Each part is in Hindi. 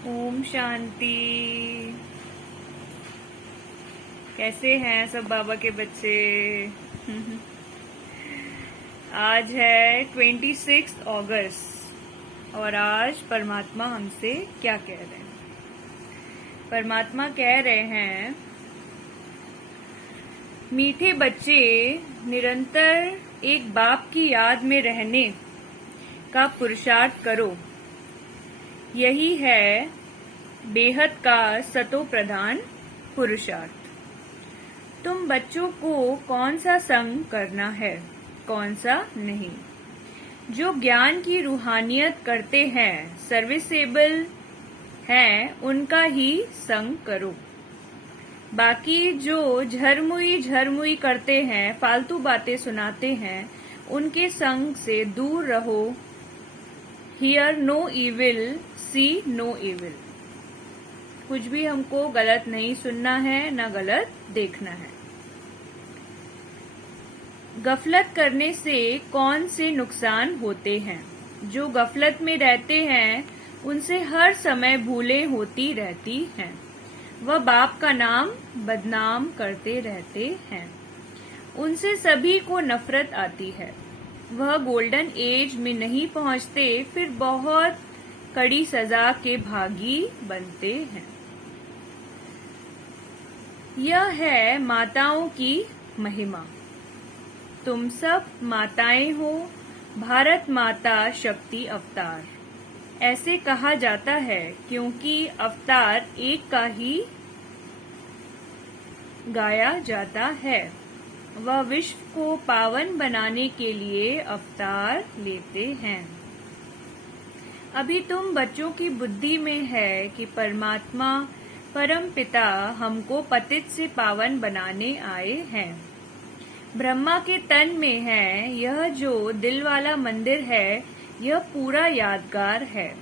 ओम शांति। कैसे हैं सब बाबा के बच्चे? आज है 26 अगस्त और आज परमात्मा हमसे क्या कह रहे हैं? परमात्मा कह रहे हैं, मीठे बच्चे निरंतर एक बाप की याद में रहने का पुरुषार्थ करो। यही है बेहद का सतो प्रधान पुरुषार्थ। तुम बच्चों को कौन सा संग करना है, कौन सा नहीं। जो ज्ञान की रूहानियत करते हैं, सर्विसेबल हैं, उनका ही संग करो। बाकी जो झरमुई करते हैं, फालतू बातें सुनाते हैं, उनके संग से दूर रहो। Hear no evil, see no evil. कुछ भी हमको गलत नहीं सुनना है, न गलत देखना है। गफलत करने से कौन से नुकसान होते हैं? जो गफलत में रहते हैं उनसे हर समय भूलें होती रहती हैं। वह बाप का नाम बदनाम करते रहते हैं। उनसे सभी को नफरत आती है। वह गोल्डन एज में नहीं पहुंचते, फिर बहुत कड़ी सजा के भागी बनते हैं। यह है माताओं की महिमा। तुम सब माताएं हो, भारत माता शक्ति अवतार। ऐसे कहा जाता है क्योंकि अवतार एक का ही गाया जाता है। वह विश्व को पावन बनाने के लिए अवतार लेते हैं। अभी तुम बच्चों की बुद्धि में है कि परमात्मा परम पिता हमको पतित से पावन बनाने आए हैं। ब्रह्मा के तन में है यह जो दिल वाला मंदिर है, यह पूरा यादगार है।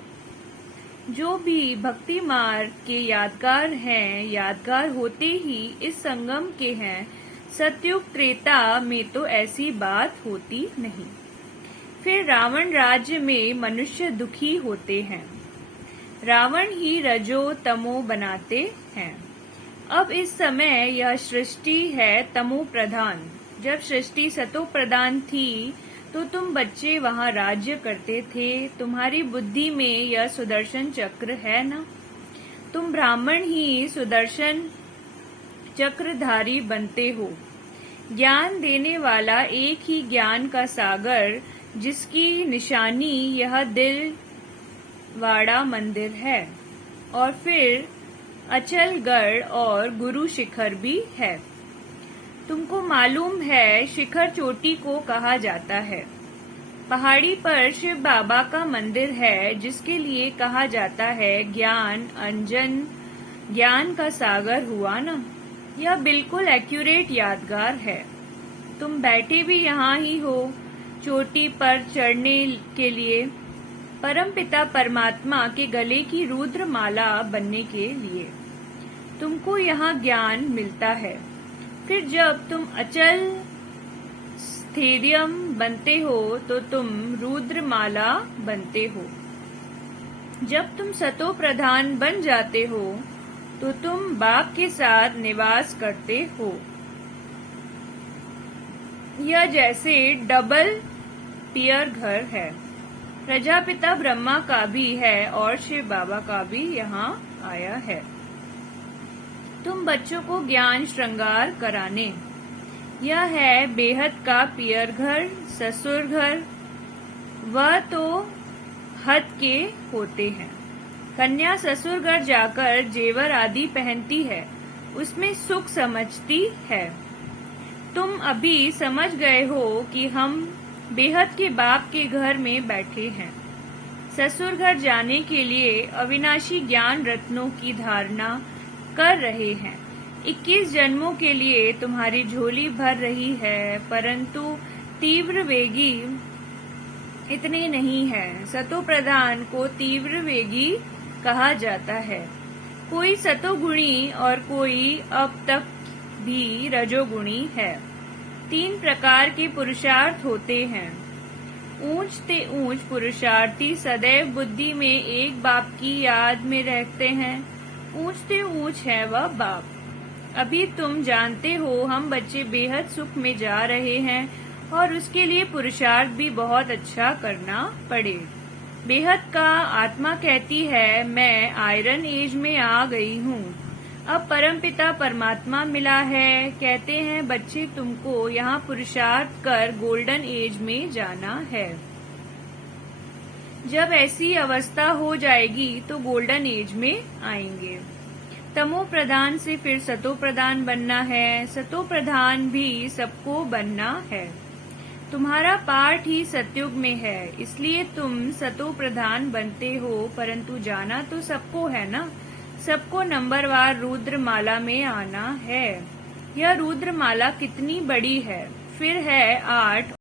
जो भी भक्ति मार्ग के यादगार हैं, यादगार होते ही इस संगम के हैं। सतयुग त्रेता में तो ऐसी बात होती नहीं। फिर रावण राज्य में मनुष्य दुखी होते हैं। रावण ही रजो तमो बनाते हैं। अब इस समय यह सृष्टि है तमो प्रधान। जब सृष्टि सतो प्रधान थी तो तुम बच्चे वहाँ राज्य करते थे। तुम्हारी बुद्धि में यह सुदर्शन चक्र है ना? तुम ब्राह्मण ही सुदर्शन चक्रधारी बनते हो। ज्ञान देने वाला एक ही ज्ञान का सागर, जिसकी निशानी यह दिल वाड़ा मंदिर है, और फिर अचलगढ़ और गुरु शिखर भी है। तुमको मालूम है शिखर चोटी को कहा जाता है। पहाड़ी पर शिव बाबा का मंदिर है, जिसके लिए कहा जाता है ज्ञान अंजन, ज्ञान का सागर हुआ ना। यह बिल्कुल एक्यूरेट यादगार है। तुम बैठे भी यहाँ ही हो चोटी पर चढ़ने के लिए, परमपिता परमात्मा के गले की रुद्र माला बनने के लिए। तुमको यहाँ ज्ञान मिलता है। फिर जब तुम अचल स्थैर्यम बनते हो तो तुम रुद्र माला बनते हो। जब तुम सतो प्रधान बन जाते हो तो तुम बाप के साथ निवास करते हो। यह जैसे डबल पियर घर है। प्रजापिता ब्रह्मा का भी है और शिव बाबा का भी यहाँ आया है तुम बच्चों को ज्ञान श्रृंगार कराने। यह है बेहद का पियर घर, ससुर घर। वह तो हद के होते हैं। कन्या ससुर घर जाकर जेवर आदि पहनती है, उसमें सुख समझती है। तुम अभी समझ गए हो कि हम बेहद के बाप के घर में बैठे हैं। ससुर घर जाने के लिए अविनाशी ज्ञान रत्नों की धारणा कर रहे हैं। 21 जन्मों के लिए तुम्हारी झोली भर रही है, परंतु तीव्र वेगी इतने नहीं है। सतो प्रधान को तीव्र वेगी कहा जाता है। कोई सतोगुणी और कोई अब तक भी रजोगुणी है। 3 प्रकार के पुरुषार्थ होते हैं। ऊंचते ऊंच पुरुषार्थी सदैव बुद्धि में एक बाप की याद में रहते हैं। ऊंचते ऊंच है वह बाप। अभी तुम जानते हो हम बच्चे बेहद सुख में जा रहे हैं और उसके लिए पुरुषार्थ भी बहुत अच्छा करना पड़े। बेहद का आत्मा कहती है मैं आयरन एज में आ गई हूँ, अब परमपिता परमात्मा मिला है। कहते हैं बच्चे तुमको यहाँ पुरुषार्थ कर गोल्डन एज में जाना है। जब ऐसी अवस्था हो जाएगी तो गोल्डन एज में आएंगे। तमो प्रधान से फिर सतो प्रधान बनना है, सतो प्रधान भी सबको बनना है। तुम्हारा पार्ट ही सतयुग में है, इसलिए तुम सतो प्रधान बनते हो, परंतु जाना तो सबको है ना। सबको नंबरवार रुद्रमाला में आना है। यह रुद्रमाला कितनी बड़ी है, फिर है 8